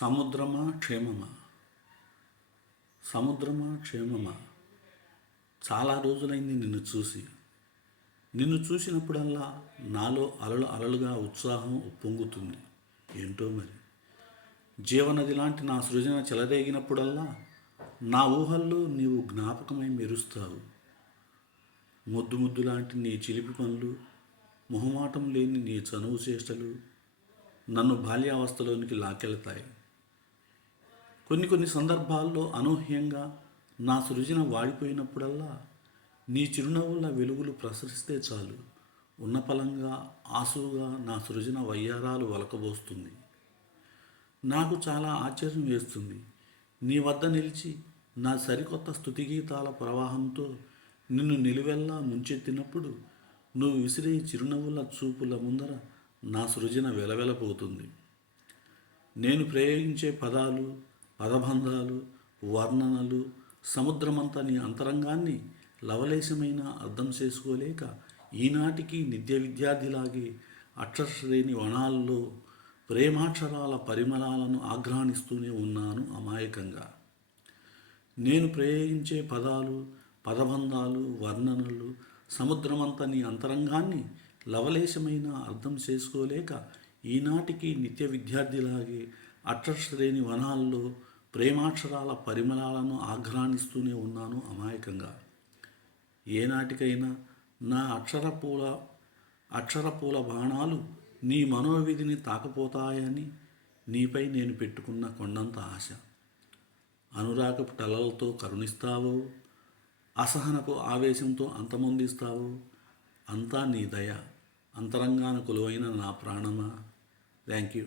సముద్రమా క్షేమమా? సముద్రమా క్షేమమా? చాలా రోజులైంది నిన్ను చూసి. నిన్ను చూసినప్పుడల్లా నాలో అలలు అలలుగా ఉత్సాహం ఉప్పొంగుతుంది. ఏంటో మరి. జీవనది లాంటి నా సృజన చెలరేగినప్పుడల్లా నా ఊహల్లో నీవు జ్ఞాపకమై మెరుస్తావు. ముద్దు ముద్దు లాంటి నీ చిలిపి పనులు, మొహమాటం లేని నీ చనువు చేష్టలు నన్ను బాల్యావస్థలోనికి లాకెళ్తాయి. కొన్ని సందర్భాల్లో అనూహ్యంగా నా సృజన వాడిపోయినప్పుడల్లా నీ చిరునవ్వుల వెలుగులు ప్రసరిస్తే చాలు, ఉన్నపలంగా ఆసువుగా నా సృజన వయ్యారాలు వలకబోస్తుంది. నాకు చాలా ఆశ్చర్యం వేస్తుంది. నీ వద్ద నిలిచి నా సరికొత్త స్తుతిగీతాల ప్రవాహంతో నిన్ను నిలువెల్లా ముంచెత్తినప్పుడు నువ్వు విసిరే చిరునవ్వుల చూపుల ముందర నా సృజన వెలవెలపోతుంది. నేను ప్రయోగించే పదాలు, పదబంధాలు, వర్ణనలు సముద్రమంతా నీ అంతరంగాన్ని లవలేశమైన అర్థం చేసుకోలేక ఈనాటికి నిత్య విద్యార్థిలాగే అక్షరశ్రేణి వనాల్లో ప్రేమాక్షరాల పరిమళాలను ఆఘ్రానిస్తూనే ఉన్నాను అమాయకంగా. నేను ప్రయోగించే పదాలు, పదబంధాలు, వర్ణనలు సముద్రమంతా నీ అంతరంగాన్ని లవలేశమైన అర్థం చేసుకోలేక ఈనాటికి నిత్య విద్యార్థిలాగే అక్షరశ్రేణి వనాల్లో ప్రేమాక్షరాల పరిమళాలను ఆఘ్రానిస్తూనే ఉన్నాను అమాయకంగా. ఏనాటికైనా నా అక్షరపూల బాణాలు నీ మనోవిధిని తాకపోతాయని నీపై నేను పెట్టుకున్న కొండంత ఆశ. అనురాగపు టలలతో కరుణిస్తావో, అసహనపు ఆవేశంతో అంతమొందిస్తావో అంతా నీ దయ. అంతరంగాన కొలువైన నా ప్రాణమా. Thank you.